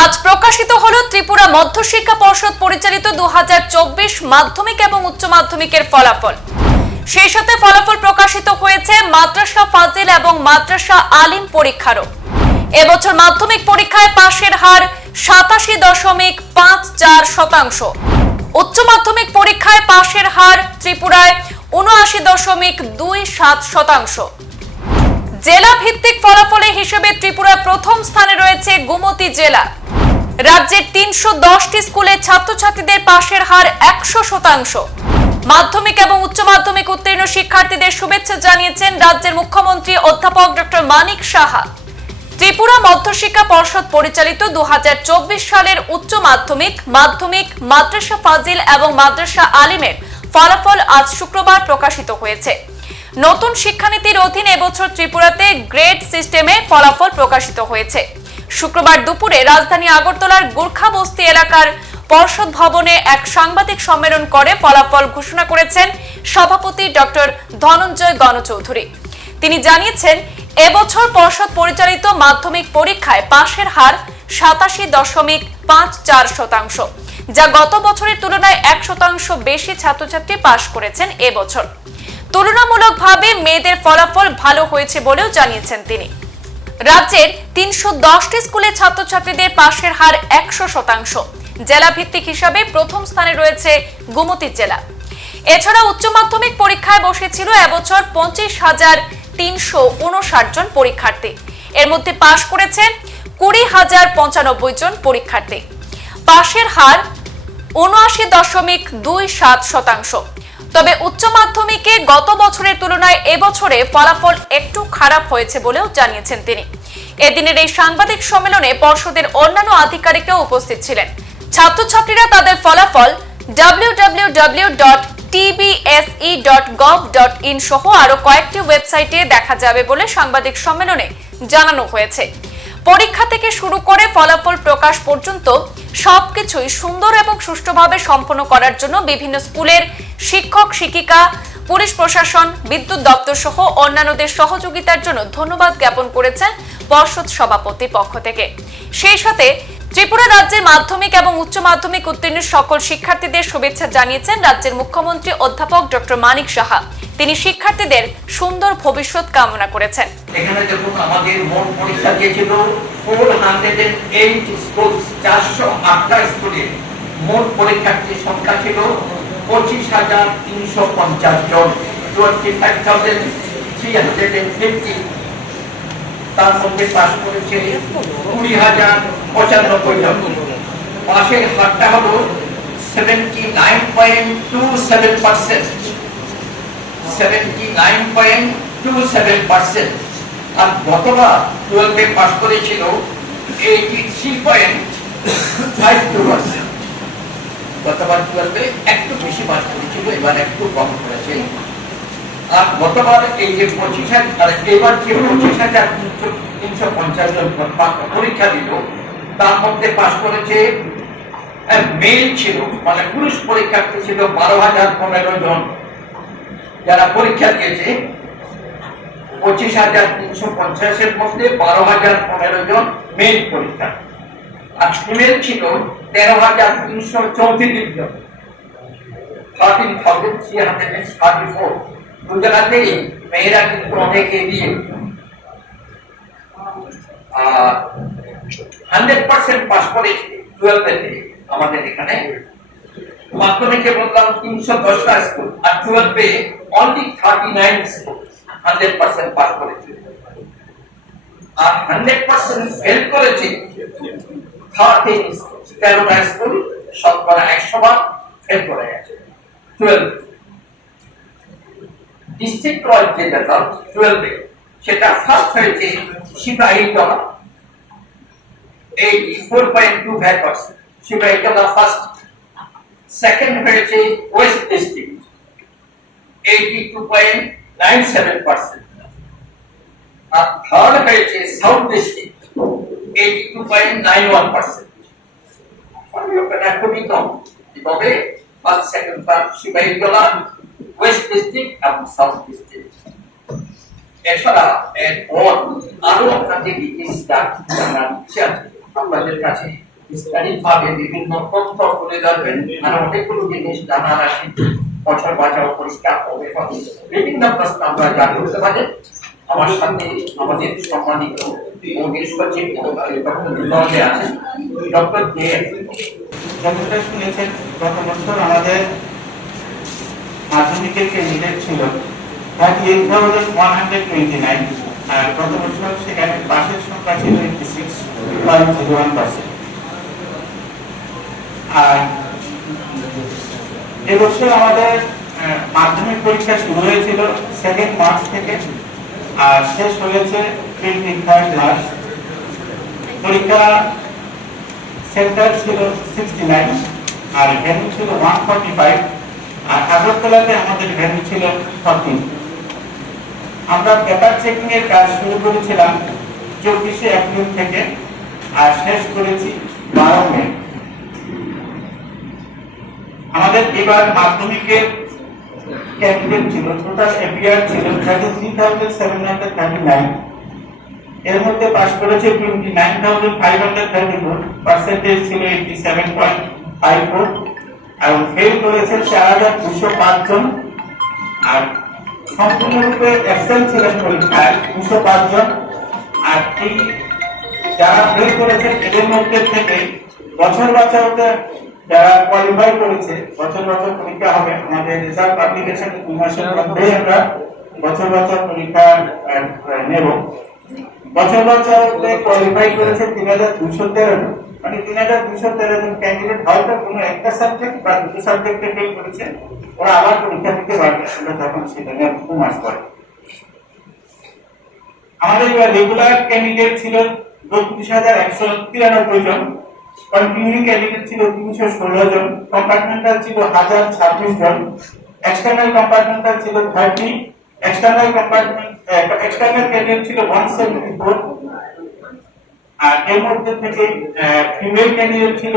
আজ প্রকাশিত হল ত্রিপুরা মধ্যশিক্ষা পর্ষদ পরিচালিত দুহাজার চব্বিশ মাধ্যমিক এবং উচ্চ মাধ্যমিকের ফলাফল। সেই সাথে ফলাফল প্রকাশিত হয়েছে মাদ্রাসা ফাজিল এবং মাদ্রাসা আলিম পরীক্ষারও। এবছর মাধ্যমিক পরীক্ষায় পাশের হার সাতাশি দশমিক পাঁচ চার শতাংশ। উচ্চ মাধ্যমিক পরীক্ষায় পাশের হার ত্রিপুরায় উনআশি দশমিক দুই সাত শতাংশ। জেলা ভিত্তিক ফলাফলে হিসেবে ত্রিপুরা প্রথম স্থানে রয়েছে গুমতি জেলা। রাজ্যের তিনশো দশটি স্কুলে ছাত্রছাত্রীদের পাশের হার একশো শতাংশ। মাধ্যমিক এবং উচ্চ মাধ্যমিক উত্তীর্ণ শিক্ষার্থীদের শুভেচ্ছা জানিয়েছেন রাজ্যের মুখ্যমন্ত্রী অধ্যাপক ডক্টর মানিক সাহা। ত্রিপুরা মধ্যশিক্ষা পর্ষদ পরিচালিত দু হাজার চব্বিশ সালের উচ্চ মাধ্যমিক মাধ্যমিক, মাদ্রাসা ফাজিল এবং মাদ্রাসা আলিমের ফলাফল আজ শুক্রবার প্রকাশিত হয়েছে। নতুন শিক্ষানীতির অধীনে এবছর ত্রিপুরাতে গ্রেড সিস্টেমে ফলাফল প্রকাশিত হয়েছে। শুক্রবার দুপুরে রাজধানী আগরতলার গোর্খা বস্তি এলাকার পর্ষদ ভবনে এক সাংবাদিক সম্মেলন করে ফলাফল ঘোষণা করেছেন সভাপতি ডক্টর ধনঞ্জয় গণচৌধুরী। তিনি জানিয়েছেন, এবছর পর্ষদ পরিচালিত মাধ্যমিক পরীক্ষায় পাশের হার সাতাশি দশমিক পাঁচ চার শতাংশ, যা গত বছরের তুলনায় এক শতাংশ বেশি ছাত্রছাত্রী পাশ করেছেন এবছর। তুলনামূলকভাবে মেয়েদের ফলাফল ভালো হয়েছে বলেও জানিয়েছেন তিনি। রাজ্যের তিনশো দশটি স্কুলে ছাত্রছাত্রীদের পাশের হার একশো শতাংশ। জেলা ভিত্তিক হিসাবে প্রথম স্থানে রয়েছে গুমতি জেলা। এছাড়া উচ্চ মাধ্যমিক পরীক্ষায় বসেছিল এবছর পঁচিশ হাজার তিনশো উনষাট জন পরীক্ষার্থী। এর মধ্যে পাশ করেছে কুড়ি হাজার পঁচানব্বই জন পরীক্ষার্থী। পাশের হার উনআশি দশমিক দুই সাত শতাংশ। তবে উচ্চ মাধ্যমিকে গত বছরের তুলনায় এবছরে ফলাফল একটু খারাপ হয়েছে বলেও জানিয়েছেন তিনি। এদিনের এই সাংবাদিক সম্মেলনে পর্ষদের অন্যান্য আধিকারিকরাও উপস্থিত ছিলেন। ছাত্রছাত্রীরা তাদের ফলাফল www.tbse.gov.in সহ আরও কয়েকটি ওয়েবসাইটে দেখা যাবে বলে সাংবাদিক সম্মেলনে জানানো হয়েছে। পরীক্ষা থেকে শুরু করে ফলাফল প্রকাশ পর্যন্ত সবকিছুই সুন্দর এবং সুষ্ঠুভাবে সম্পন্ন করার জন্য বিভিন্ন স্কুলের শিক্ষক, শিক্ষিকা, পুলিশ প্রশাসন, বিদ্যুৎ দপ্তর সহ অন্যান্যদের সহযোগিতার জন্য ধন্যবাদ জ্ঞাপন করেছেন পর্ষদ সভাপতির পক্ষ থেকে। সেই সাথে ত্রিপুরা রাজ্যের মাধ্যমিক এবং উচ্চ মাধ্যমিক উত্তীর্ণ সকল শিক্ষার্থীদের শুভেচ্ছা জানিয়েছেন রাজ্যের মুখ্যমন্ত্রী অধ্যাপক ডক্টর মানিক সাহা। তিনি শিক্ষার্থীদের সুন্দর ভবিষ্যৎ কামনা করেছেন। এখানে দেখুন, আমাদের মোট পরীক্ষা দিয়েছিল four hundred and eight school চারশো আটটা স্কুলে মোট পরীক্ষার্থীর সংখ্যা ছিল পঁচিশ হাজার তিনশো পঞ্চাশ জন twenty five thousand three hundred and fifty তার মধ্যে পাশ করেছে কুড়ি হাজার পঁচানব্বই পাশের হারটা seventy nine point two seven percent seventy nine point two seven percent আর গতবার টুয়েলভে করেছিল eighty three point five two percent গতবার টুয়েলভে একটু বেশি পাস করেছিল, এবার একটু কম করেছে। আর গতবার এই যে পঁচিশ হাজার এবার যে পঁচিশ হাজার তিনশো পঞ্চাশ জন পরীক্ষা দিল তার মধ্যে পাস করেছে মেল ছিল মানে পুরুষ পরীক্ষার্থী ছিল বারো হাজার পনেরো জন। যারা পরীক্ষা দিয়েছে, পঁচিশ হাজার তিনশো পঞ্চাশের মধ্যে বারো হাজার পনেরো জন মেল পরীক্ষা আর ফিমেল ছিল তেরো হাজার তিনশো চৌত্রিশ জন। Thirteen thousand three hundred thirty four গুজরাটেই মেয়েরা কিন্তু অনেক এগিয়ে। আর হান্ড্রেড পার্সেন্ট পাস করে টুয়েলভে আমাদের এখানে মাধ্যমিকে বললাম তিনশো দশটা স্কুল, আর টুয়েলভে only thirty nine school hundred percent pass করেছে। আর হান্ড্রেড পার্সেন্ট ফেল করেছে থার্টিন তেরোটা স্কুল, শতকরা একশো বার ফেল করে গেছে। টুয়েলভ ডিস্ট্রিক্ট ওয়াইজ যে টুয়েলভে সেটা ফার্স্ট হয়েছে সিপাহী জমা 8, 4.2 VAT percent. Shiva first. Second হয়েছে West District, 82.97 percent. আর থার্ড হয়েছে south district eighty two point nine one percent খুবই কম এভাবে first second third Sipahijala west district এবং সাউথ ডিস্ট্রিক্ট এছাড়া এর পর আরও আপনাকে ডিটেলসটা জানার ইচ্ছে আছে আপনাদের কাছে বিস্তারিতভাবে বিভিন্ন তথ্য তুলে ধরবেন আর অনেকগুলো জিনিস জানার আছে বছর বাঁচাও, পরিষ্কার হবে বিভিন্ন প্রশ্ন আমরা পারেন আমার আমাদের সম্মানিত সচিব আছেন ডক্টর কে? যতটা শুনেছেন, গত বছর আমাদের মাধ্যমিকের ক্যান্ডিডেট ছিল। Thirty eight thousand one hundred twenty nine গত বছর সেখানে পাশের সংখ্যা ছিল eighty six point zero one percent আর এবছর আমাদের মাধ্যমিক পরীক্ষা শুরু হয়েছিল সেকেন্ড মার্চ থেকে, আর শেষ হয়েছে টোয়েন্টি থার্ড মার্চ পরীক্ষা সেন্টার ছিল সিক্সটি নাইন আর ভ্যালু ছিল ওয়ান ফর্টি ফাইভ আর আগরতলাতে আমাদের ভ্যালু ছিল ফর্টিন আমরা পেপার চেকিং এর কাজ শুরু করেছিলাম চব্বিশে এপ্রিল থেকে, আর শেষ করেছি বারো মে। আমাদের এবার মাধ্যমিকের ক্যান্ডিডেট ছিল টোটাল এপিআর ছিল thirty three thousand seven hundred thirty nine এর মধ্যে পাস করেছে twenty nine thousand five hundred thirty four percentage ছিল eighty seven point five four এবং ফেল করেছে চার হাজার দুশো পাঁচ জন। আর সম্পূর্ণরূপে অ্যাবসেন্ট ছিলেন পরীক্ষায় দুশো পাঁচ জন। আর এই যারা ফেল করেছেন, এদের মধ্যে থেকে বছর বাঁচাওতে যারা কোয়ালিফাই করেছে, বছর বছর পরীক্ষা হবে। আমাদের রেজাল্ট পাবলিকেশন দুই মাসের মধ্যেই আমরা বছর বছর পরীক্ষা নেব। বছর বছর কোয়ালিফাই করেছে তিন হাজার দুশো তেরো মানে তিন হাজার দুশো তেরো জন ক্যান্ডিডেট হয়তো কোনো একটা সাবজেক্ট বা দুটো সাবজেক্টে ফেল করেছে, ওরা আবার পরীক্ষা দিতে পারবে তখন সেটা দু মাস পরে আমাদের রেগুলার ক্যান্ডিডেট ছিল বত্রিশ হাজার একশো তিরানব্বই জন কন্টিনিউ ক্যান্ডিডেট ছিল তিনশো ষোলো জন কম্পার্টমেন্টাল ছিল হাজার ছাব্বিশ জন এক্সটার্নাল কম্পার্টমেন্টাল ছিল thirty external compartment external candidate ছিল ওয়ান সেভেন্টি ফোর আর এর মধ্যে থেকে ফিমেল ক্যান্ডিডেট ছিল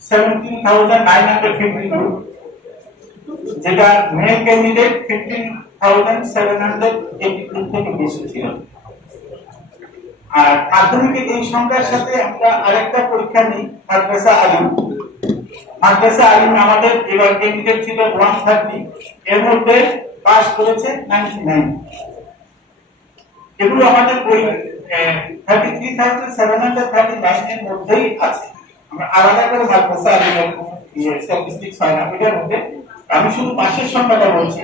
seventeen thousand nine hundred fifty two যেটা male candidate fifteen thousand seven hundred eighty two থেকে বেশি ছিল। আর মাধ্যমিকের এই সংখ্যার সাথে আমরা আরেকটা পরীক্ষা নিই, মাদ্রাসা আলিম। মাদ্রাসা আলিম আমাদের এবার ক্যান্ডিডেট ছিল ওয়ান থার্টি এর মধ্যে পাস করেছে নাইনটি নাইন এগুলো আমাদের ওই ওইটার মধ্যে। আমি শুধু পাশের সংখ্যাটা বলছি।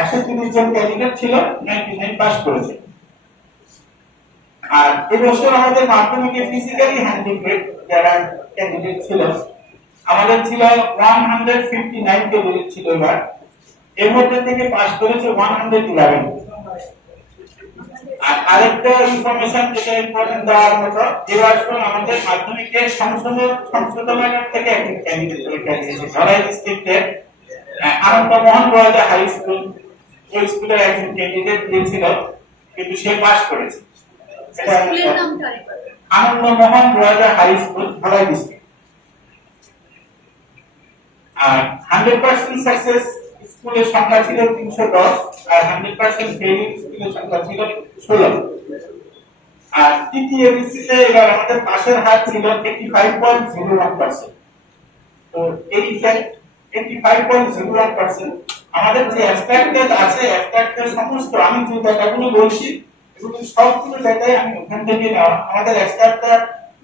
একশো তিরিশ জন ক্যান্ডিডেট ছিল নাইনটি নাইন পাস করেছে। আর এবছর আমাদের মাধ্যমিকে ফিজিক্যালি হ্যান্ডিক্যাপ যারা ক্যান্ডিডেট ছিল, আমাদের ছিল one hundred fifty nine candidate ছিল এবার। এর মধ্যে থেকে পাস করেছে ওয়ান হান্ড্রেড ইলেভেন আর আরেকটা ইনফরমেশন যেটা ইম্পর্টেন্ট দেওয়ার মতো এবার আমাদের মাধ্যমিকের সংশোধন সংশোধনাগার থেকে একজন ক্যান্ডিডেট পরীক্ষা দিয়েছে ধলাই ডিস্ট্রিক্টের আনন্দ মোহন হাই স্কুল ওই স্কুলের একজন ক্যান্ডিডেট দিয়েছিল কিন্তু সে পাস করেছে। এটা স্কুলের Ananda Mohan royal high school Dhalai district আর হান্ড্রেড পার্সেন্ট সাকসেস স্কুলের সংখ্যা ছিল তিনশো দশ, আর হান্ড্রেড পার্সেন্ট ফেলিং স্কুলের সংখ্যা ছিল ষোলো। আর তৃতীয় এবিসিতে এবার আমাদের পাশের হার ছিল eighty five point zero one percent তো এই eighty five point zero one percent আমাদের যে অ্যাবস্ট্রাক্টেড আছে অ্যাবস্ট্রাক্টের সমস্ত আমি যে ডাটাগুলো বলছি, এগুলো সবগুলো ডাটাই আমি ওখান থেকে নেওয়া। আমাদের অ্যাবস্ট্রাক্টটা